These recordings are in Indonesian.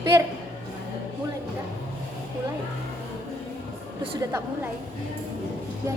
Pir, mulai tidak? Mulai. Lu sudah tak mulai? Ya.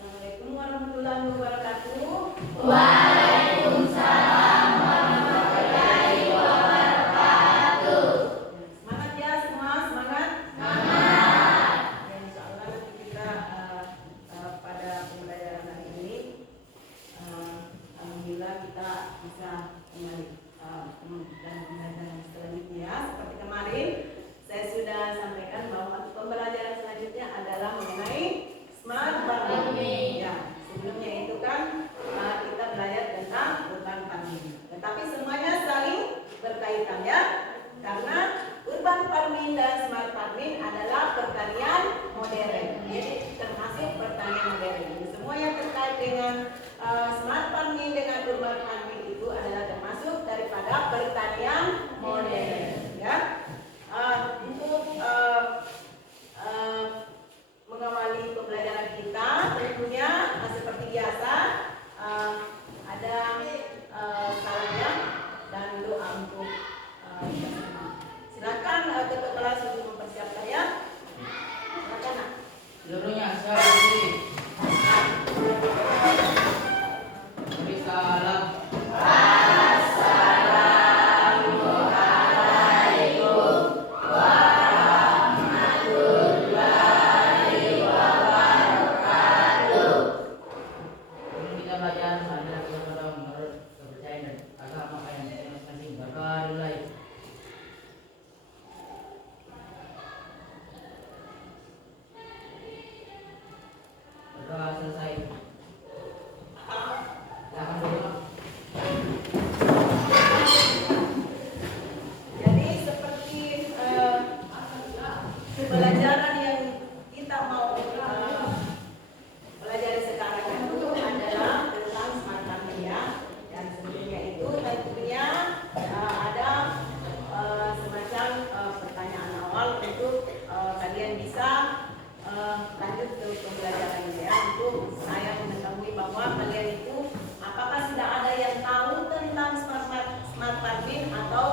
Assalamualaikum warahmatullahi wabarakatuh. Waalaikumsalam warahmatullahi wabarakatuh. Semangat ya semua, semangat. Semangat. Ya, insya Allah nanti kita pada pembelajaran hari ini, alhamdulillah kita bisa kembali dan pembelajaran selanjutnya. Seperti kemarin saya sudah sampaikan bahwa pembelajaran selanjutnya adalah mengenai smart farming. Ya, sebelumnya itu kan kita belajar tentang urban farming. Tetapi semuanya saling berkaitan ya, karena urban farming dan smart farming adalah pertanian modern. Jadi termasuk pertanian modern. Jadi, semua yang terkait dengan smart farming dengan urban farming itu adalah termasuk daripada pertanian modern. Ya, untuk mengawali pembelajaran kita, tentunya seperti biasa ada salamnya dan doa untuk kita semua. Silakan ketua kelas untuk mempersiapkan ya. Silakan Nak. Seluruhnya saya beri salam. Sebelum kita belajar, marilah kita berdoa menurut kepercayaan dan agama yang masing-masing. Berdoa mulai. Berdoa selesai. Silakan dulu. Jadi seperti pembelajaran yang kita mau pelajari sekarang itu adalah tentang smart farming ya. Dan sebelumnya itu tentunya ada semacam pertanyaan awal untuk kalian bisa lanjut ke pembelajaran ini ya. Untuk saya mengetahui bahwa kalian itu apakah sudah ada yang tahu tentang smart farming atau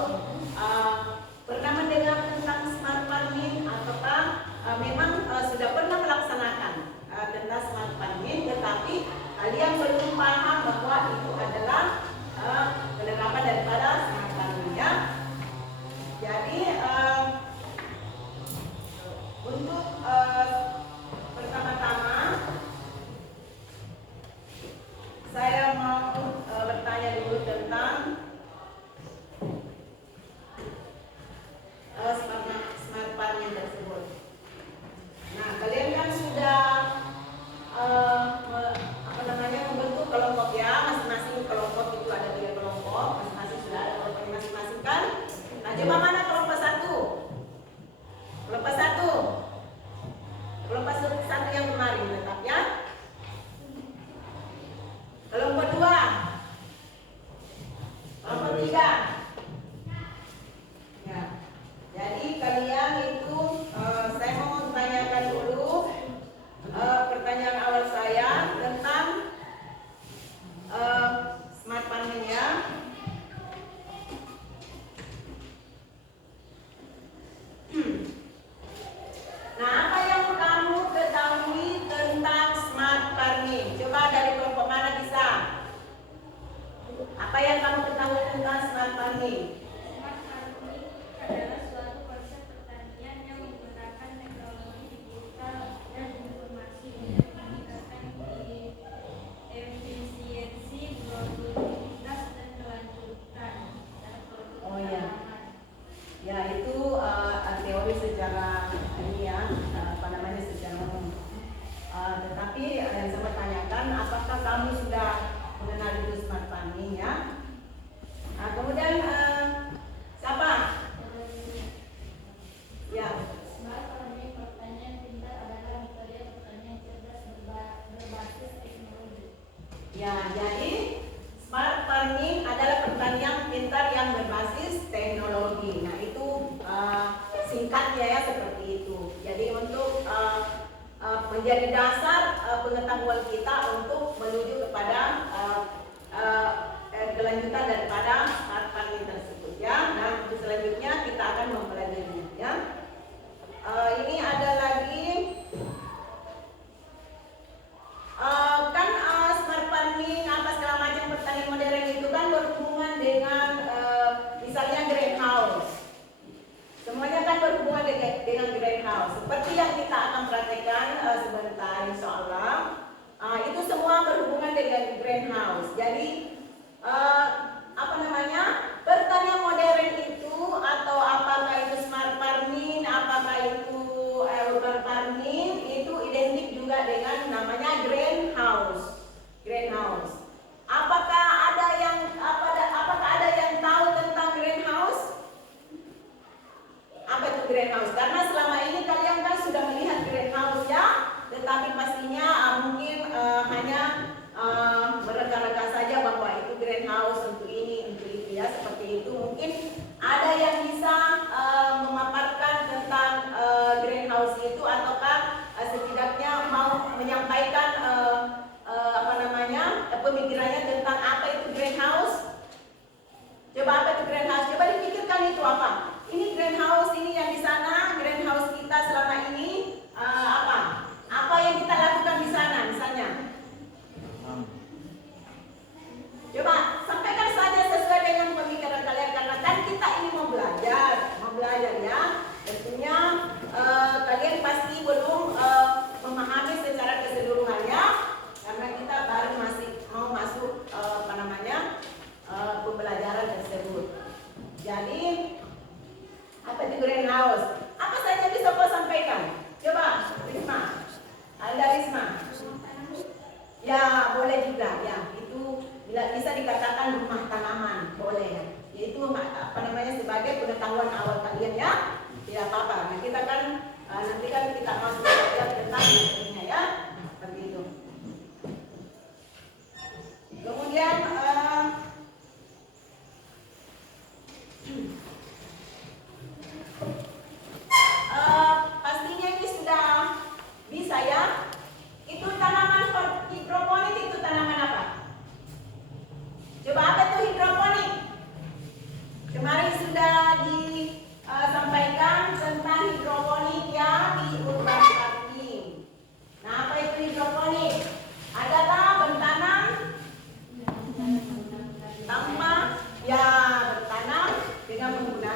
pernah mendengar tentang smart farming ataukah memang sudah pernah melaksanakan tentang smart farming, tetapi kalian belum paham bahwa itu adalah penerapan daripada smart farming ya. Jadi untuk pertama-tama saya mau bertanya dulu tentang smart farming tersebut. Nah, kalian kan sudah membentuk kelompok ya, masing-masing kelompok itu ada 3 kelompok, masing-masing sudah ada kelompok masing-masing kan. Nah, coba mana kelompok 1? Kelompok 1. Kelompok 1 yang kemarin tetap ya. Kelompok 2. Kelompok 3. Ya. Jadi kalian itu saya mau tanyakan dulu pertanyaan awal saya tentang smart farming ya. Nah, apa yang kamu ketahui smart farming? Smart farming adalah suatu konsep pertanian yang menggunakan teknologi digital dan informasi untuk meningkatkan efisiensi, produktivitas, dan kelanjutan dan produk Oh, ya. tanaman. Ya, itu teori secara ini ya, secara umum. Tetapi yang saya tanyakan, apakah kamu sudah mengenal itu smart farming ya? Kemudian siapa? Ya. Smart farming pertanian pintar adalah metode pertanian cerdas berbasis teknologi. Ya, jadi smart farming adalah pertanian pintar yang berbasis teknologi. Nah, itu singkatnya ya seperti itu. Jadi untuk menjadi dasar pengetahuan kita untuk menuju kepada kelanjutan daripada smart farming tersebut ya. Nah, untuk selanjutnya kita akan mempelajarinya ya. Ini ada lagi kan smart farming apa segala macam pertanian modern itu kan berhubungan dengan misalnya greenhouse. Semuanya kan berhubungan dengan greenhouse. Seperti yang kita akan praktekkan sebentar insya Allah. Itu semua berhubungan dengan greenhouse. Jadi pertanian modern itu atau apakah itu smart farming, apakah itu urban farming, itu identik juga dengan namanya greenhouse. Greenhouse. Apakah ada yang tahu tentang greenhouse? Apa itu greenhouse? Karena selama ini kalian kan sudah melihat greenhouse ya, tetapi pastinya mungkin hanya mereka-reka saja bahwa itu greenhouse untuk ini, untuk itu ya, seperti itu. Mungkin ada yang bisa memaparkan tentang greenhouse itu, ataukah setidaknya mau menyampaikan pemikirannya tentang apa itu greenhouse? Coba apa itu greenhouse? Coba dipikirkan itu apa? Ini greenhouse, ini yang di sana, greenhouse kita selama ini apa? Apa yang kita lakukan di sana misalnya? Coba sampaikan saja sesuai dengan pemikiran kalian, karena kan kita ini mau belajar ya. Tentunya kalian pasti belum memahami secara keseluruhannya, karena kita baru masih mau masuk pembelajaran tersebut. Jadi apa itu greenhouse? Apa saja bisa kau sampaikan? Coba Risma, Anda Risma. Ya boleh juga ya, itu bisa dikatakan rumah tanaman, boleh. Yaitu sebagai pengetahuan awal kalian ya. Tidak apa-apa. Nah, kita kan nanti kan kita masuk belajar tentang materinya ya, seperti itu. Kemudian pastinya ini sudah bisa ya. Itu tanaman hidroponik, itu tanaman apa? Coba apa itu hidroponik? Kemarin sudah disampaikan tentang hidroponik ya di urban farming. Nah, apa itu hidroponik? Adalah bertanam tanpa bertanam dengan menggunakan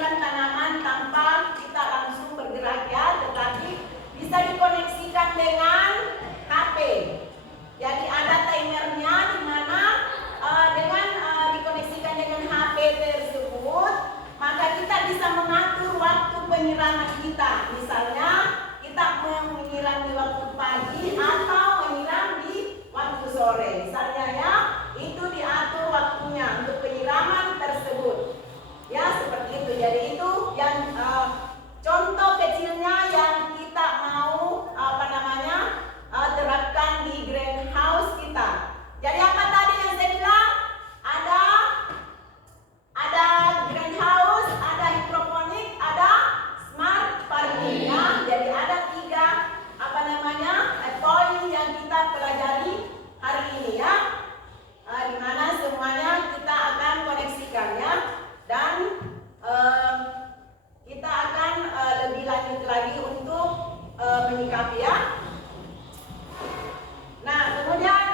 menanamkan tanaman tanpa kita langsung bergerak ya, tetapi bisa dikoneksikan dengan HP. Jadi ada timernya di mana dengan dikoneksikan dengan HP tersebut, maka kita bisa mengatur waktu penyiraman kita. Misalnya kita menyiram di waktu pagi atau menyiram di waktu sore. Misalnya ya, itu diatur waktunya untuk penyiraman tersebut. Ya, seperti itu. Jadi itu yang contoh kecilnya yang kita mau terapkan di greenhouse kita. Jadi apa tadi yang saya bilang? Ada greenhouse, ada hidroponik, ada smart farming ya. Jadi ada 3 poin yang kita pelajari hari ini ya. Di mana semuanya kita akan koneksikan ya. Dan kita akan lebih lanjut lagi untuk menyikapi ya. Nah, kemudian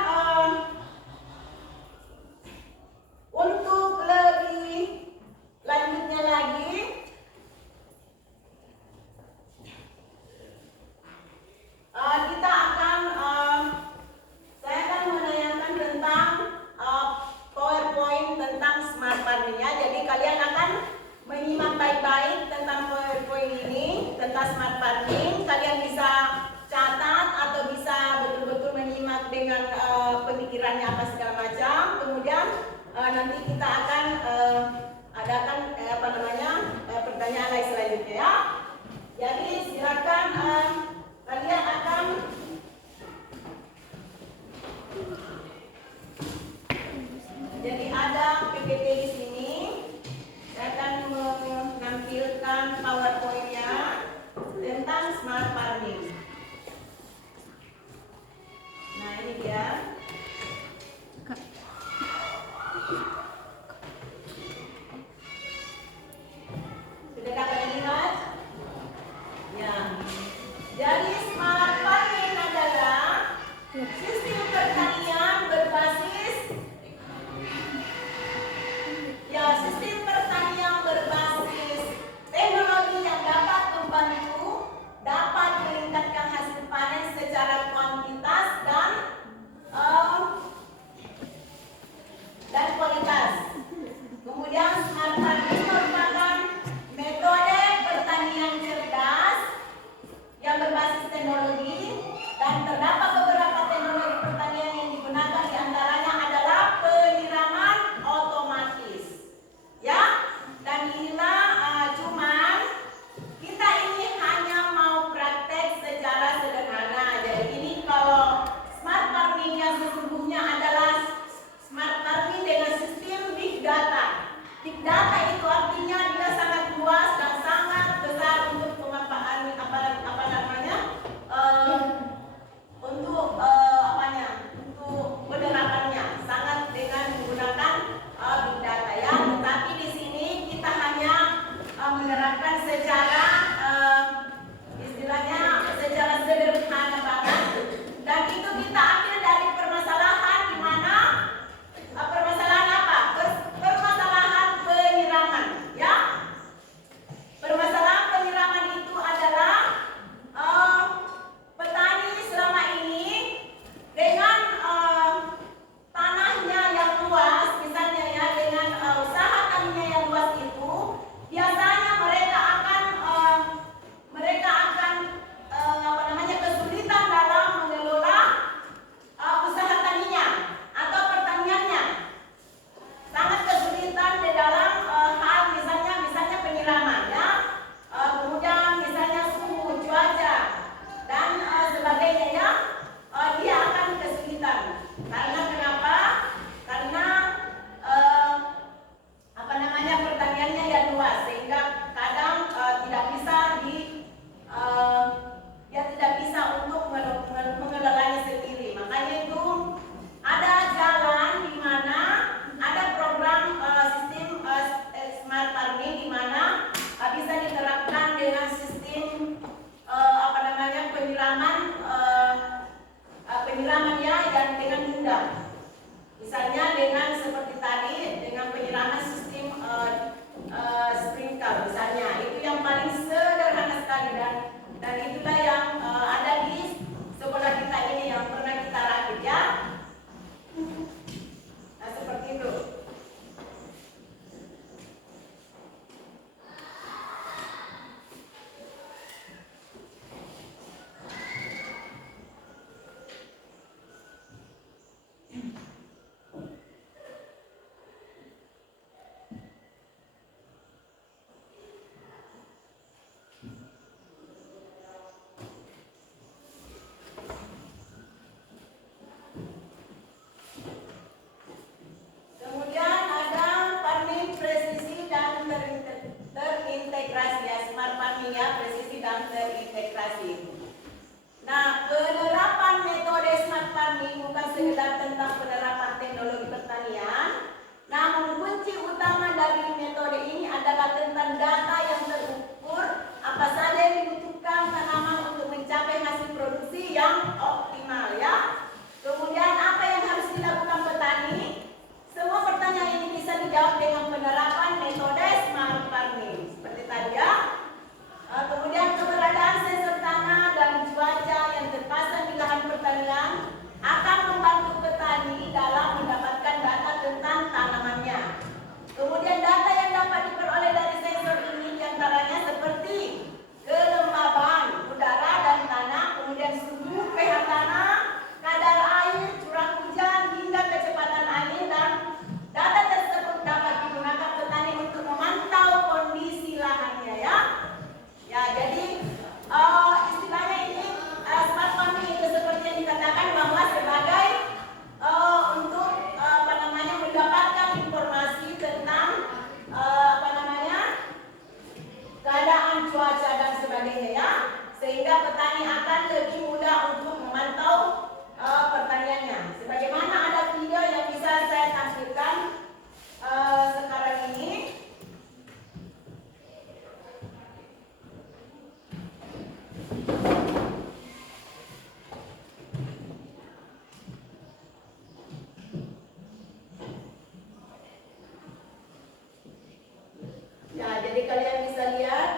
untuk lebih lanjutnya lagi, kita akan saya akan menanyakan tentang PowerPoint tentang smart farming ya. Jadi kalian akan menyimak baik-baik tentang PowerPoint ini, tentang smart farming. Kalian bisa catat atau bisa betul-betul menyimak dengan pemikirannya apa segala macam. Kemudian nanti kita akan adakan pertanyaan lain selanjutnya ya. Jadi silakan kalian akan jadi ada PPT di sini. Saya akan menampilkan PowerPoint-nya tentang smart farming. Nah, ini dia. Sudah dapat dilihat? Ya. farming ya, presisi dan terintegrasi. Nah, penerapan metode smart farming bukan sekedar tentang penerapan teknologi pertanian, namun kunci utama dari metode ini adalah tentang data yang terukur, apa saja yang dibutuhkan tanaman untuk mencapai hasil produksi yang optimal ya. Kemudian apa yang harus dilakukan petani? Semua pertanyaan ini bisa dijawab dengan penerapan metode smart farming seperti tadi ya. Kemudian keberadaan sensor tanah dan cuaca yang terpasang di lahan pertanian akan membantu petani dalam mendapatkan data tentang tanamannya. Kemudian data yang dapat diperoleh dari sensor ini diantaranya seperti kelembaban udara dan tanah, kemudian suhu, pH tanah, kadar air, curah hujan, hingga kecepatan angin, dan data tersebut dapat digunakan petani untuk memantau kondisi lahannya ya. Ya, jadi istilahnya ini smart farming itu seperti yang dikatakan bahwa sebagai untuk mendapatkan informasi tentang keadaan cuaca dan sebagainya ya, sehingga petani akan lebih mudah untuk memantau pertaniannya. Sebagaimana ada video yang bisa saya tampilkan sekarang ini. Ya, jadi kalian bisa lihat.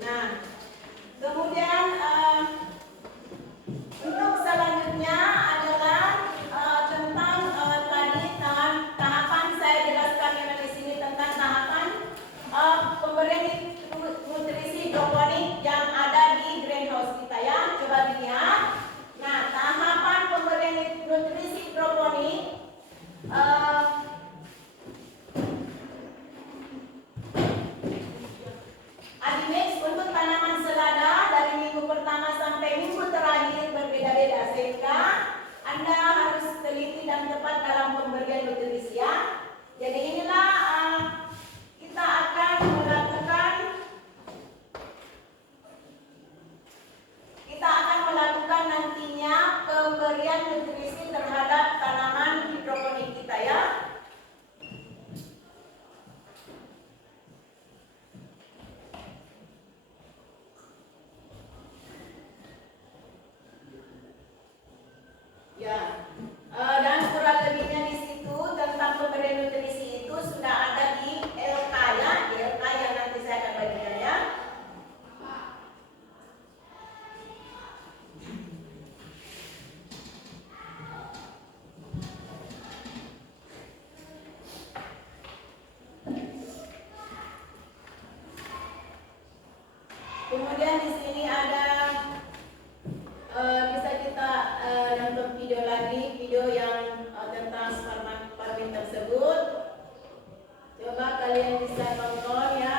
Nah, kemudian untuk selanjutnya adalah tentang tadi tahapan saya jelaskan yang di sini tentang tahapan pemberian nutrisi hidroponik yang ada di greenhouse kita ya. Coba dilihat. Nah, tahapan pemberian nutrisi hidroponik Adimix untuk tanaman selada dari minggu pertama sampai minggu terakhir berbeda-beda, sehingga Anda harus teliti dan tepat dalam pemberian nutrisi ya. Jadi inilah kita akan melakukan nantinya pemberian nutrisi terhadap tanaman hidroponik kita ya. Ya, dan kurang lebihnya di situ tentang pemberian nutrisi itu sudah ada di LK ya, di LK yang nanti saya akan bagikan ya. Kemudian di sini ada bisa kita nonton video lagi, video yang tentang smart farming tersebut. Coba kalian bisa nonton ya.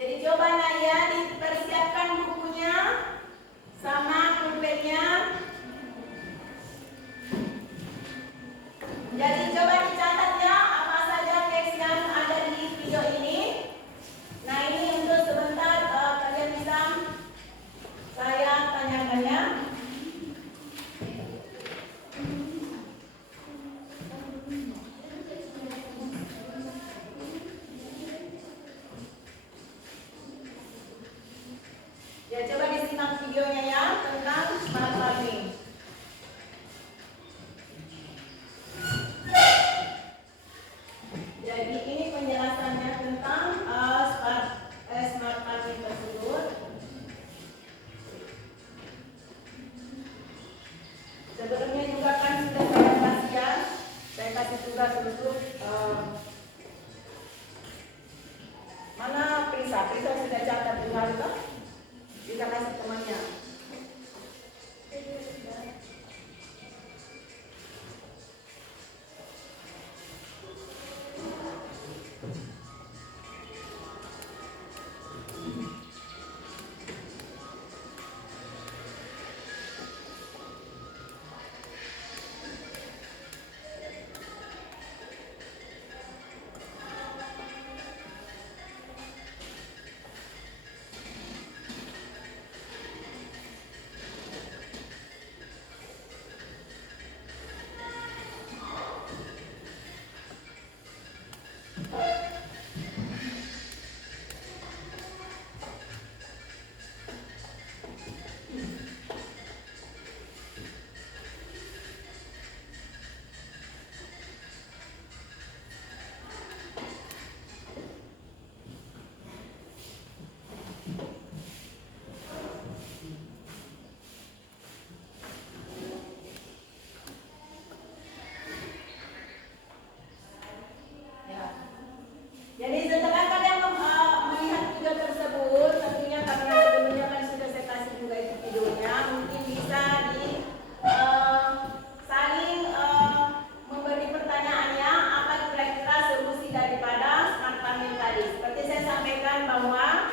Jadi coba ya dipersiapkan bukunya sama pulpennya. tugas untuk mana Prisa sudah catat dua itu, bisa kasih temannya. Jadi setelah kalian melihat video tersebut, tentunya karena sebelumnya kan sudah saya kasih juga itu videonya, mungkin bisa saling memberi pertanyaannya apa kira-kira solusi daripada smart farming tadi. Seperti saya sampaikan bahwa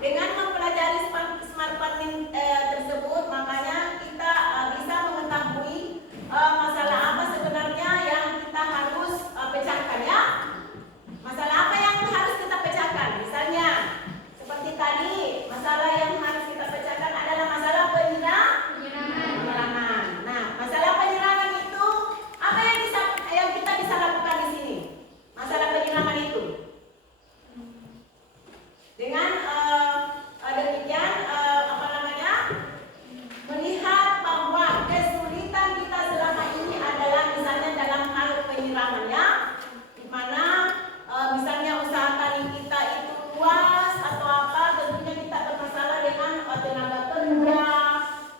dengan mempelajari smart farming tersebut, makanya kita bisa mengetahui masalah apa sebenarnya yang kita harus pecahkan ya. Masalah apa yang harus kita pecahkan? Misalnya, seperti tadi, masalah yang harus kita pecahkan adalah masalah penyiraman. Nah, masalah penyiraman itu apa yang kita bisa lakukan di sini? Masalah penyiraman itu. Dengan demikian melihat bahwa kesulitan kita selama ini adalah misalnya dalam hal penyiraman ya, di mana misalnya usaha tani kita itu luas atau apa, tentunya kita bermasalah dengan tenaga kerja,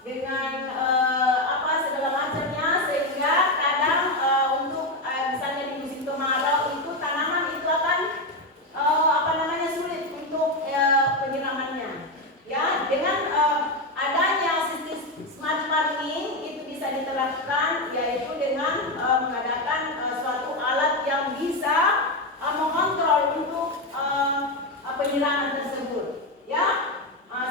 dengan segala macamnya, sehingga kadang untuk misalnya di musim kemarau itu tanaman itu akan sulit untuk penyiramannya. Ya, dengan adanya sistem smart farming itu bisa diterapkan, yaitu dengan mengadakan suatu alat yang bisa mengontrol untuk penyiraman tersebut. Ya,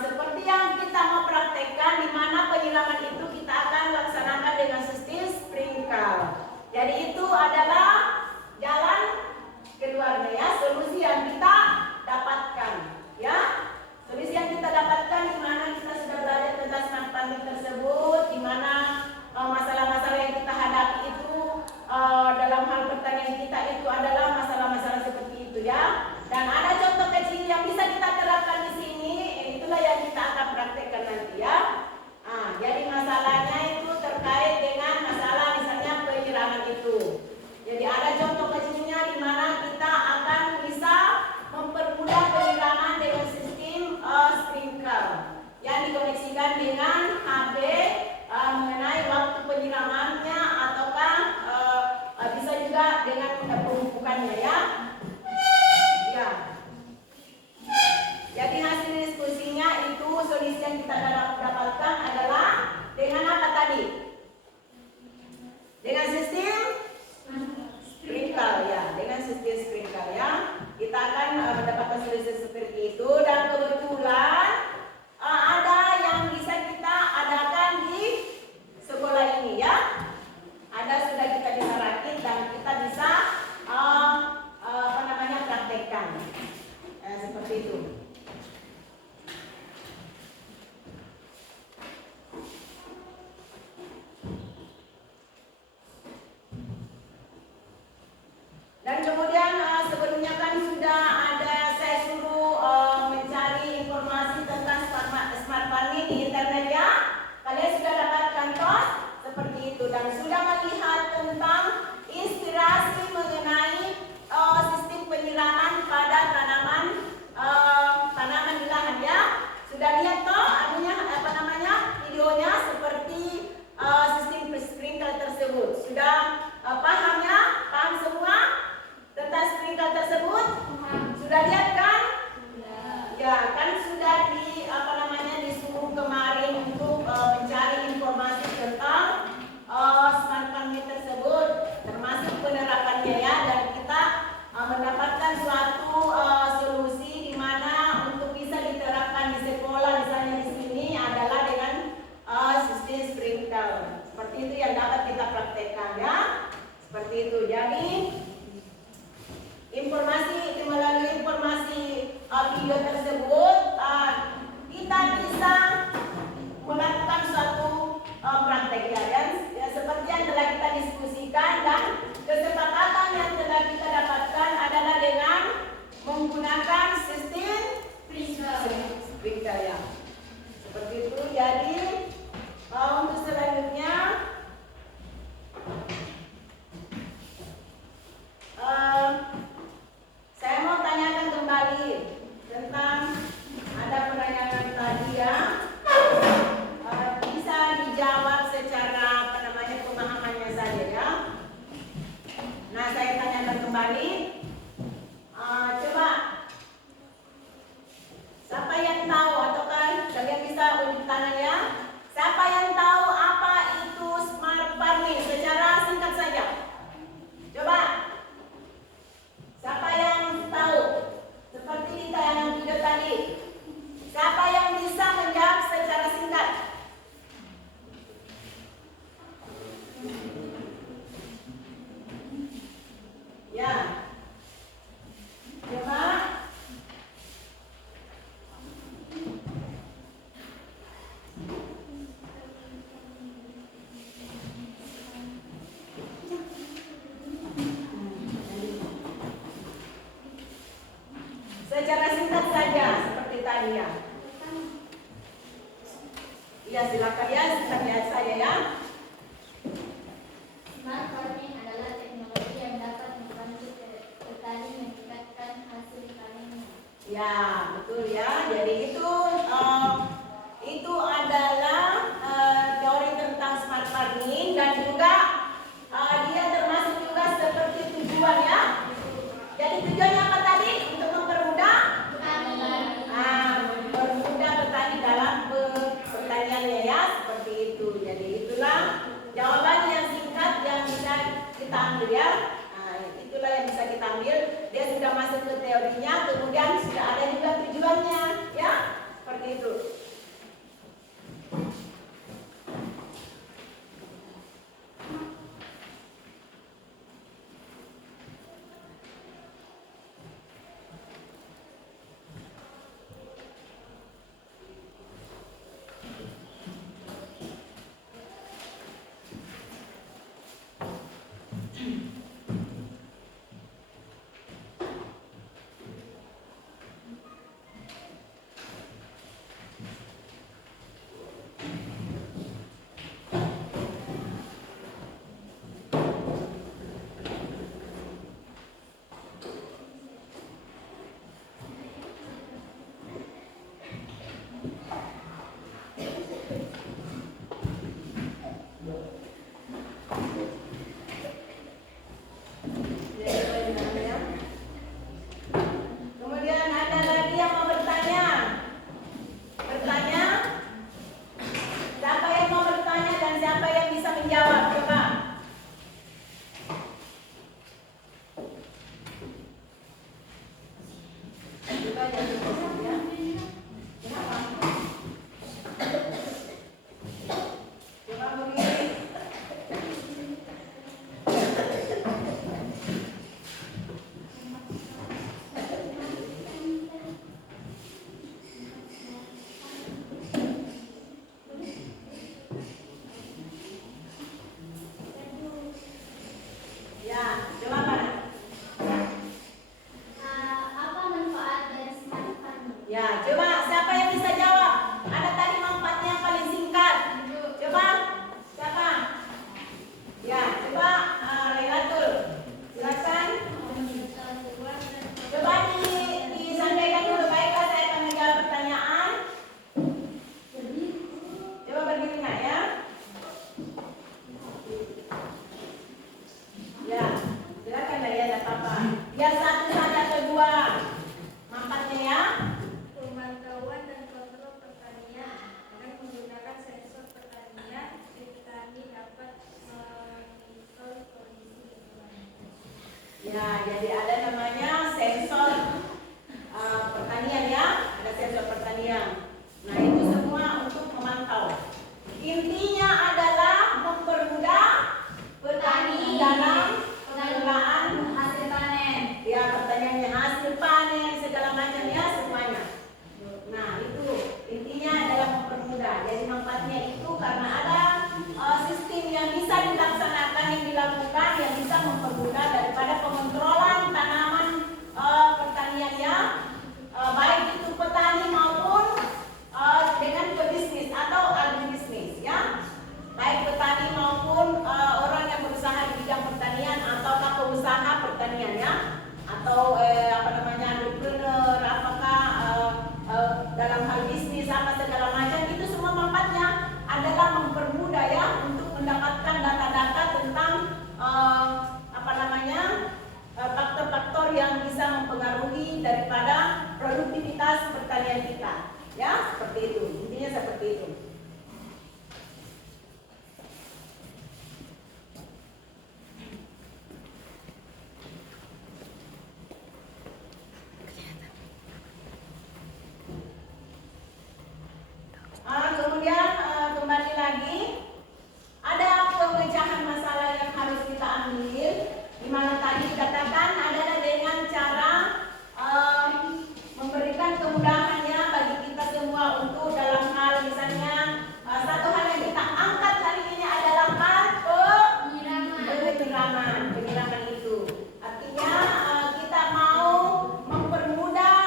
seperti yang kita mau praktekkan, di mana penyiraman itu kita akan laksanakan dengan sistem sprinkle. Jadi itu adalah jalan keluarnya ya, solusi yang kita dapatkan. Ya, solusi yang kita dapatkan di mana kita sudah belajar tentang smart farming tersebut, di mana masalah-masalah yang kita hadapi itu dalam hal pertanian kita itu adalah masalah-masalah seperti itu ya. Dan ada contoh kecil yang bisa kita terapkan di sini, itulah yang kita akan praktekkan nanti ya. Jadi masalahnya itu terkait dengan masalah misalnya penyiraman itu. Jadi ada contoh kecilnya di mana kita akan bisa mempermudah penyiraman dengan sistem sprinkler yang dikoneksikan dengan HP mengenai waktu penyiramannya ataukah bisa juga dengan pemupukannya ya. Ya. Jadi hasil diskusinya itu solusi yang kita dapatkan adalah dengan apa tadi? Dengan sistem sprinkler ya, dengan sistem sprinkler ya. Kita akan mendapatkan solusi seperti itu, dan kebetulan ada yang bisa kita adakan di sekolah ini ya. Ada sudah kita bisa rakit dan kita bisa praktekkan seperti itu. Dan kemudian sebelumnya kan sudah ada saya suruh mencari informasi tentang smart farming di internet ya. Kalian sudah dapatkan toh seperti itu, dan sudah melihat tentang inspirasi mengenai sistem penyiraman pada tanaman di lahan ya. Sudah lihat toh videonya seperti sistem sprinkler tersebut. Sudah paham Ya, betul ya. Jadi itu adalah teori tentang smart farming dan juga dia termasuk juga seperti tujuan ya. Jadi tujuannya apa tadi? Untuk mempermudah mempermudah petani dalam pertaniannya ya, seperti itu. Jadi itulah jawaban yang singkat yang bisa kita ambil ya. Itulah yang bisa kita ambil. Dia sudah masuk ke teorinya, kemudian sudah ada juga tujuannya ya, seperti itu. Kemudian ada lagi yang mau bertanya? Bertanya? Siapa yang mau bertanya dan siapa yang bisa menjawab? Coba. Coba ya. Kenapa? Coba begini. Ya, coba mana? Apa manfaat dari smart farming? Ya, coba siapa yang bisa jawab? Ada tadi manfaatnya yang paling singkat. Coba, siapa? Ya, coba Lailatul. Silakan. Coba disampaikan dulu, baiklah saya akan menjawab pertanyaan. Coba berdiri nak ya. Ya, silakan lah ya, tidak apa-apa. Biar satu saja atau dua manfaatnya ya. Pemantauan dan kontrol pertanian dengan menggunakan sensor pertanian, petani dapat memonitor kondisi lingkungan. Ya, jadi ada namanya sensor pertanian ya, ada sensor pertanian. Nah, itu semua untuk memantau. Intinya adalah mempermudah petani dalam pengelolaan hasil panen. ya, pertaniannya, hasil panen segala macam ya, semuanya. Nah, itu intinya adalah mempermudah. Jadi manfaatnya itu karena ada sistem yang bisa dilaksanakan, yang dilakukan, yang bisa mempermudah daripada pengontrolan tanaman pertanian ya, baik itu petani maupun dengan pebisnis atau agribisnis ya, baik petani maupun orang yang berusaha di bidang pertanian ataukah pengusaha pertanian ya, atau entrepreneur, apakah dalam hal bisnis apa segala macam, itu semua manfaatnya adalah mempermudah ya untuk mendapatkan data-data tentang faktor-faktor yang bisa mempengaruhi daripada produktivitas pertanian kita ya, seperti itu, intinya seperti itu. Kemudian kembali lagi, ada pemecahan masalah yang harus kita ambil, di mana tadi dikatakan adalah dengan cara memberikan kemudahannya bagi kita semua untuk dalam hal misalnya satu hal yang kita angkat hari ini adalah hal penyiraman itu. Artinya kita mau mempermudah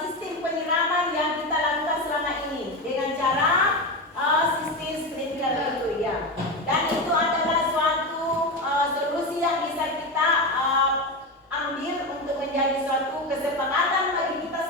sistem penyiraman yang kita lakukan selama ini dengan cara sistem sprinkler itu ya. Dan itu adalah suatu solusi yang bisa kita ambil untuk menjadi suatu kesepakatan bagi kita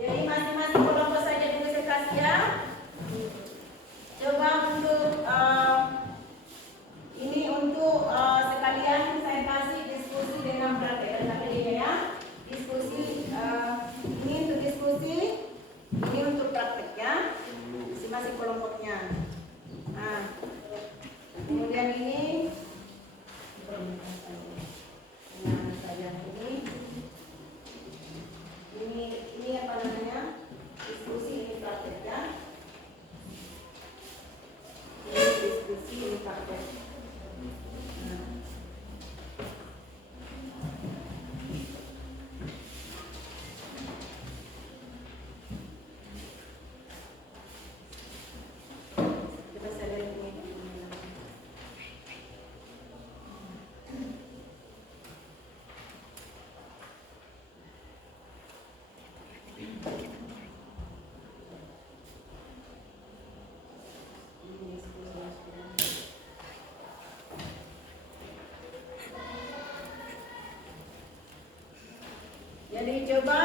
Jadi masing-masing kelompok saja dulu saya kasih ya. Coba untuk ini untuk sekalian saya kasih diskusi dengan praktek tadi ya. Diskusi ini untuk diskusi, ini untuk praktek ya. Masing-masing kelompoknya. Nah, kemudian ini nah, saya ini apa namanya? Diskusi ini praktek ya. Ini diskusi ini praktek. Nah. Coba saya lihat ini. Jadi coba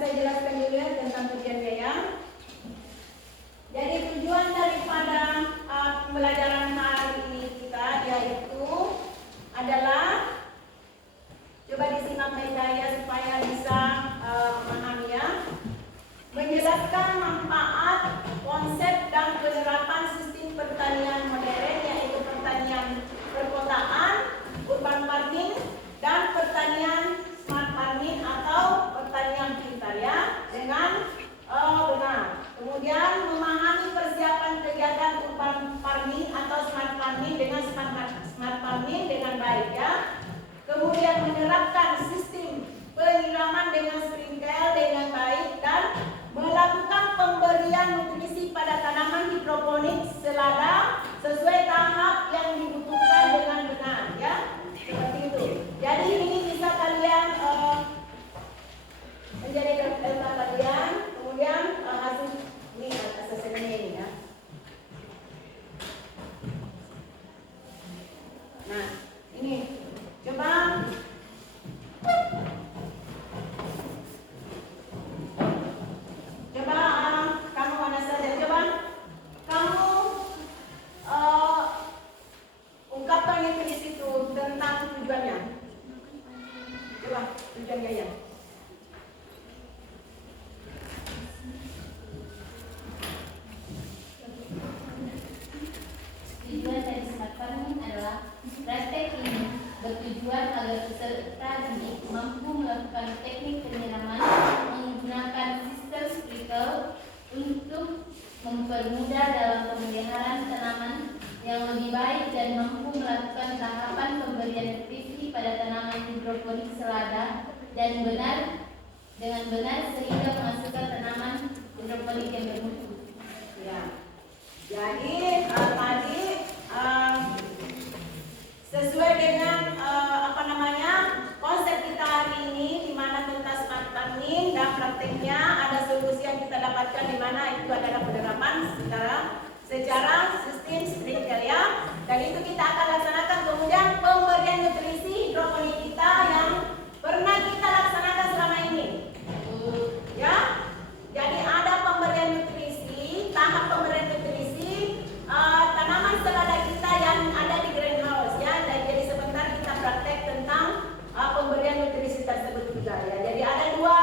saya jelaskan dulu ya tentang tujuan biaya. Jadi tujuan daripada pembelajaran hari ini kita yaitu adalah coba disimak baik-baik ya supaya bisa memahami ya. Menjelaskan manfaat, konsep dan penerapan sistem pertanian modern yaitu pertanian perkotaan, urban farming dan pertanian smart farming atau pertanian pintar ya dengan benar. Kemudian memahami persiapan kegiatan urban farming atau smart farming dengan smart farming dengan baik ya. Kemudian menerapkan sistem penyiraman dengan sprinkler dengan baik dan melakukan pemberian nutrisi pada tanaman hidroponik selada sesuai tahap yang dibutuhkan dengan benar ya. Seperti itu. Jadi ini bisa kalian menjadi data kalian. Kemudian hasil ini asesmennya ini ya. Nah, ini coba kamu mana saja, coba kamu ungkapkan itu di situ tentang tujuannya. Coba tujuannya ya. Tujuan dari smart farming adalah praktek ini bertujuan agar peserta didik mampu melakukan teknik penyiraman menggunakan sistem sprinkler untuk mempermudah dalam pemeliharaan tanaman yang lebih baik dan mampu melakukan tahapan pemberian nutrisi pada tanaman hidroponik selada dan dengan benar sehingga menghasilkan tanaman hidroponik yang bermutu. Ya. Jadi tadi sesuai dengan konsep kita hari ini di mana tentang smart farming dan prakteknya ada solusi yang kita dapatkan di mana itu adalah penerapan secara sistem sprinkler ya. Dan itu kita akan laksanakan kemudian pemberian nutrisi hidroponik kita yang pernah kita laksanakan selama ini. Ya. Jadi ada pemberian nutrisi, tahap pemberian nutrisi tanaman selada kita yang ada di greenhouse ya. Dan jadi sebentar kita praktek tentang pemberian nutrisi tersebut juga ya. Jadi ada dua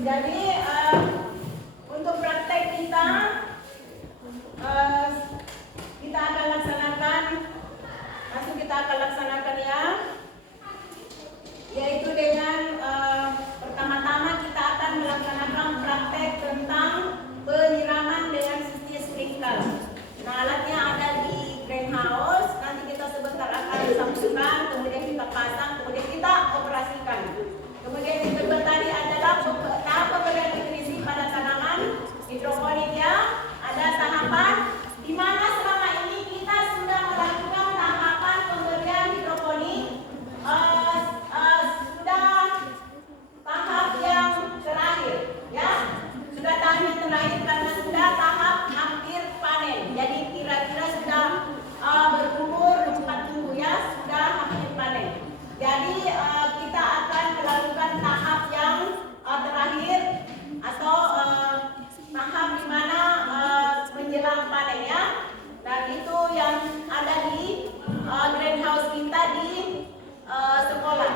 Jadi untuk praktek kita akan laksanakan, ya, yaitu dengan pertama-tama kita akan melaksanakan praktek tentang penyiraman dengan sistem sprinkler. Nah, alatnya ada di greenhouse. Nanti kita sebentar akan sambungkan, kemudian kita pasang, kemudian kita operasikan. Kemudian yang kedua tadi adalah tahap pemberian nutrisi pada tanaman hidroponik, ya. Ada tahapan di mana selama ini kita sudah melakukan tahapan pemberian hidroponik, sudah tahap yang terakhir, ya. Sudah tahap yang terakhir karena sudah tahap hampir panen. Jadi kira-kira sudah berumur 4 minggu, ya, sudah hampir panen. Jadi kita akan melakukan tahap yang terakhir atau tahap di mana menjelang panen, ya. Dan itu yang ada di greenhouse kita di sekolah.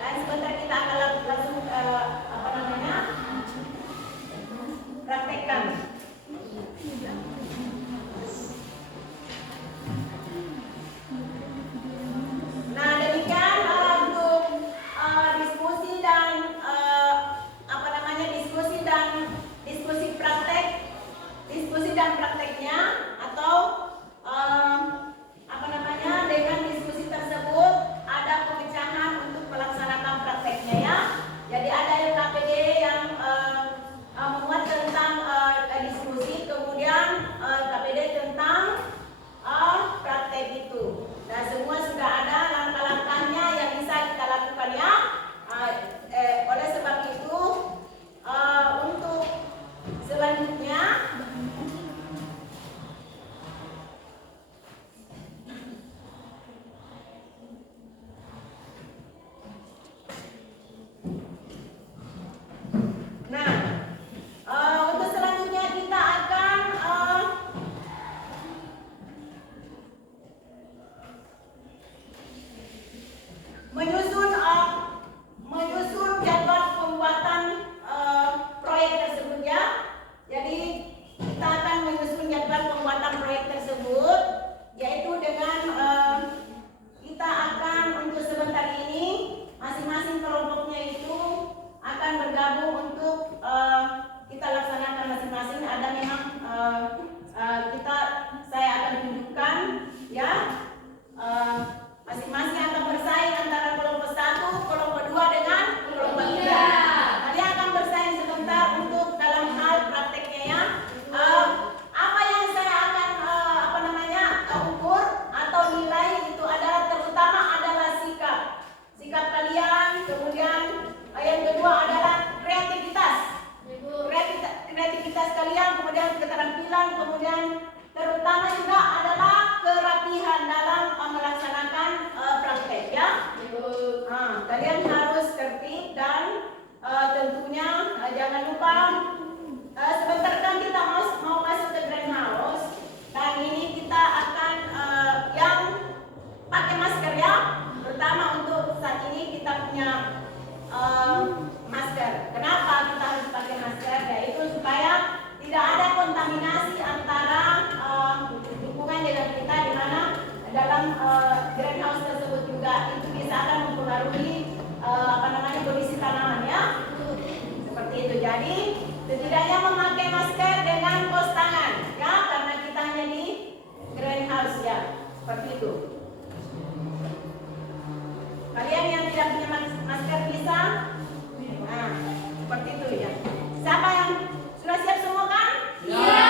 Dan sebentar kita akan langsung praktekkan. Nah, demikian untuk diskusi dan diskusi dan prakteknya, atau dengan diskusi tersebut ada pemecahan untuk melaksanakan prakteknya, ya. Jadi ada LKPD yang memuat tentang diskusi, kemudian LKPD tentang praktek itu. Nah, semua sudah ada langkah-langkahnya yang bisa kita lakukan, ya. Oleh sebab itu untuk selanjutnya kita akan menyusun jadwal pembuatan proyek tersebut, ya. Jadi kita akan menyusun jadwal pembuatan proyek tersebut, yaitu dengan kita akan untuk sebentar ini masing-masing kelompoknya itu akan bergabung untuk kita laksanakan masing-masing. Ada memang saya akan tunjukkan, ya. Masing-masing akan bersaing antara kelompok 1, kelompok 2 dengan kelompok 3. Tadi akan bersaing sebentar untuk dalam hal prakteknya, ya. Apa yang saya akan ukur atau nilai itu adalah terutama adalah sikap kalian, kemudian yang kedua adalah kreativitas kalian, kemudian keterampilan, kemudian terutama juga adalah kerapihan dalam melaksanakan praktek, ya. Kalian harus tertib dan tentunya jangan lupa sebentar kan kita mau masuk ke greenhouse, dan ini kita akan yang pakai masker, ya. Pertama untuk saat ini kita punya masker. Kenapa kita harus pakai masker? Yaitu supaya tidak ada kontaminasi antara lingkungan dengan kita, di mana dalam greenhouse tersebut juga itu bisa akan mempengaruhi kondisi tanaman, ya. Seperti itu. Jadi setidaknya memakai masker dengan pos tangan, ya, karena kita hanya di greenhouse, ya. Seperti itu. Kalian yang tidak punya masker bisa, nah, seperti itu, ya. Siapa yang sudah siap semua, kan? Iya.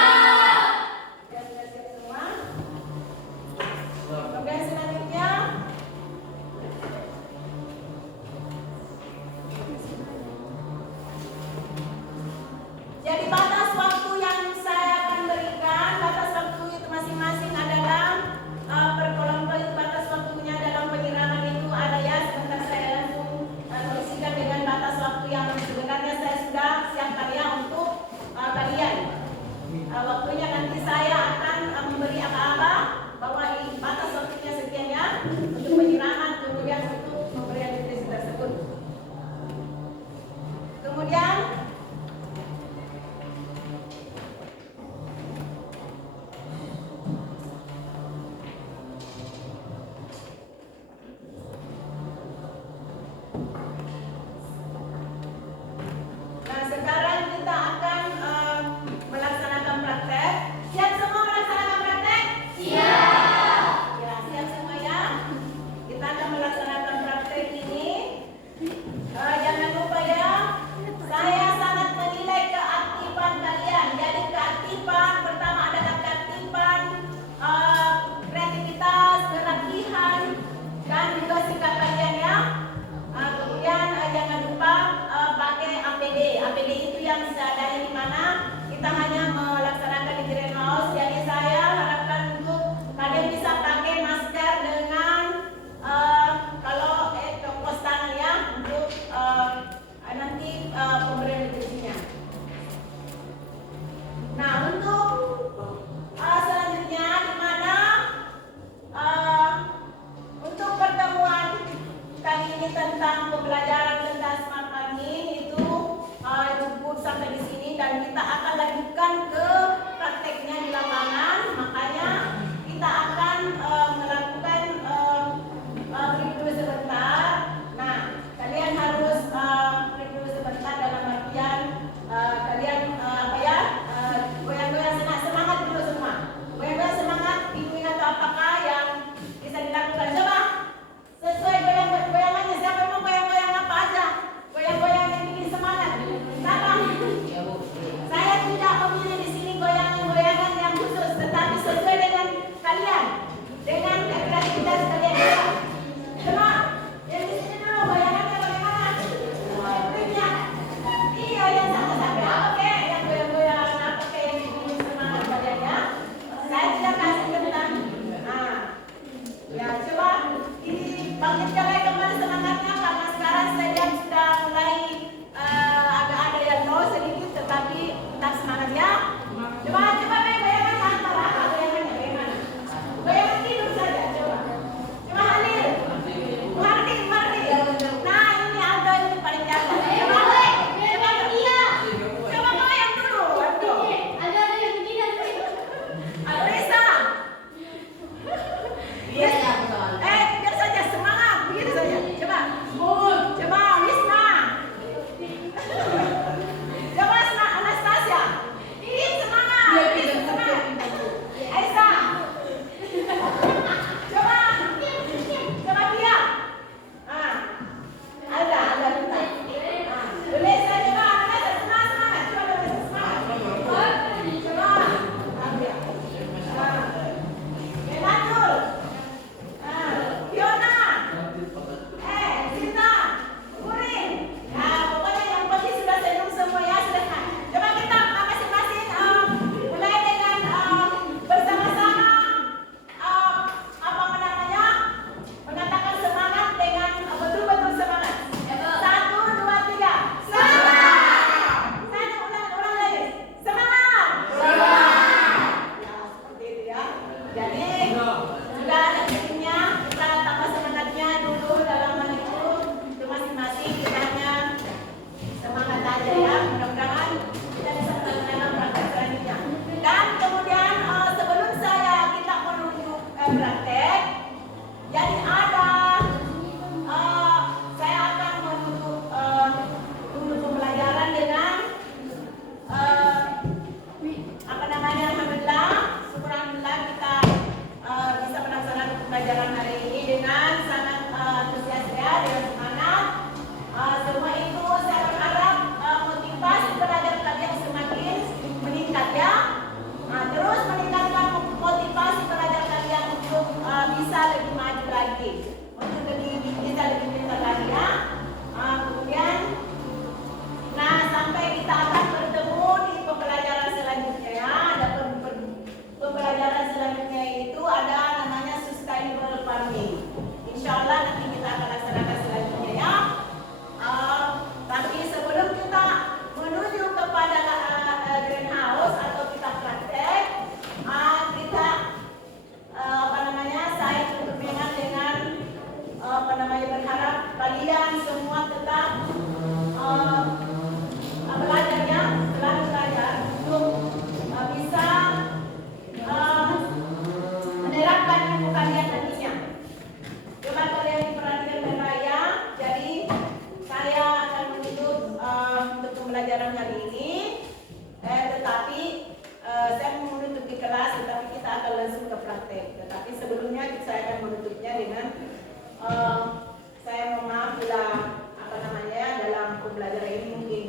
Sudah siap semua. Kemudian selanjutnya jadi batas waktu yang saya akan berikan, batas waktu itu masing-masing adalah per kelompok itu batas waktunya dalam penyiraman itu ada, ya. Sebentar saya langsung tuliskan dengan ini tentang pembelajaran tentang smart farming itu cukup sampai di sini dan kita akan lanjutkan ke prakteknya di lapangan. Makanya kita akan melakukan break dulu sebentar. Nah, kalian harus break dulu sebentar dalam artian kalian goyang-goyang semangat dulu semua. Goyang-goyang semangat, bingung atau apakah yang bisa dilakukan. Coba sesuai goyang-goyangannya, siapa yang mau goyang-goyang apa aja? Goyang-goyang yang bikin semangat. Siapa? Saya tidak memilih di sini goyangan-goyangan yang khusus, tetapi sesuai dengan kalian, dengan kreativitas kalian. Coba yang di sini dulu goyangannya bagaimana? Ritmenya? Iya, yang sampai apa kek? Yang goyang-goyang apa kek yang bikin semangat kalian ya? Saya tidak kasih tentang. Nah, ya coba dibangkitkan lagi kembali semangatnya karena sekarang saya lihat sudah mulai agak ada yang low sedikit, tetapi tetap semangat ya. Coba goyangan antara apa goyangannya bagaimana? Goyangan tidur saja coba. Coba Halil, Mardi. Nah ini Aldo ini paling jago. Coba goyang dulu. Ada yang begini. Alresa. Yes. Biar saja semangat, begitu saja. Coba Wisma. Coba Anastasia. Ini semangat. Aisyah. Coba dia. Alda minta. Lesa coba Lesa semangat. Coba semangat. Coba. Ambil. Melanjut. Fiona. Sinta. Kurin. Pokoknya yang penting sudah senyum semua ya, sudah. Coba kita masing-masing mulai dengan bersama-sama mengatakan semangat dengan betul-betul semangat. 1, 2, 3. Semangat. Saya ulang lagi. Semangat. Ya, seperti itu ya. Jadi sudah ada titiknya, kita tambah semangatnya dulu dalam hal itu masing-masing kita hanya semangat aja ya. Mudah-mudahan kita bisa melakukan praktek selanjutnya. Dan kemudian sebelum kita menunjuk praktek, jadi saya akan menutup pembelajaran dengan alhamdulillah, syukur alhamdulillah kita bisa melaksanakan pembelajaran hari ini dengan sangat antusias ya, dengan semangat. Semua itu saya berharap motivasi belajar kalian semakin meningkat ya. Terus meningkatkan motivasi belajar kalian untuk bisa lebih maju lagi, untuk bisa lebih pintar lagi ya. Kemudian, sampai kita akan bertemu di pembelajaran selanjutnya ya. Ada pembelajaran selanjutnya itu ada namanya sustainable farming. Insya Allah nanti kita akan laksanakan selanjutnya ya. Tapi sebelum kita menuju kepada greenhouse atau kita praktek, saya tutup dengan berharap kalian semua tetap belajar ya, selalu belajar untuk bisa menerapkan ilmu kalian nantinya. Coba kalian diperhatikan baik-baik ya. Jadi saya akan menutup untuk pembelajaran hari ini, tetapi saya mau menutup di kelas, tetapi kita akan langsung ke praktek. Tetapi sebelumnya saya akan menutupnya dengan saya mohon maaf bila dalam pembelajaran ini mungkin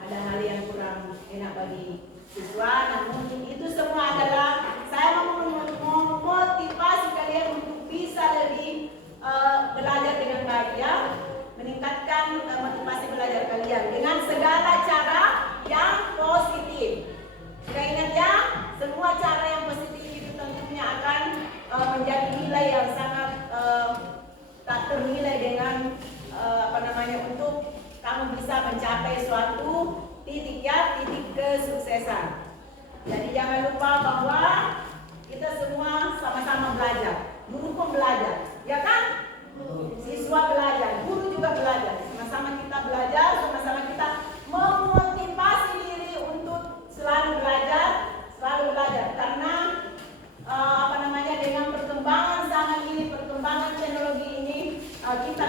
ada hal yang kurang enak bagi siswa, namun itu semua adalah saya memotivasi kalian untuk bisa lebih belajar dengan baik ya, meningkatkan motivasi belajar kalian dengan segala cara yang positif. Sudah ingat ya, semua cara yang positif itu tentunya akan menjadi nilai yang sangat tak ternilai dengan untuk kamu bisa mencapai suatu titik kesuksesan. Jadi jangan lupa bahwa kita semua sama-sama belajar, guru pun belajar, ya kan? Siswa belajar, guru juga kita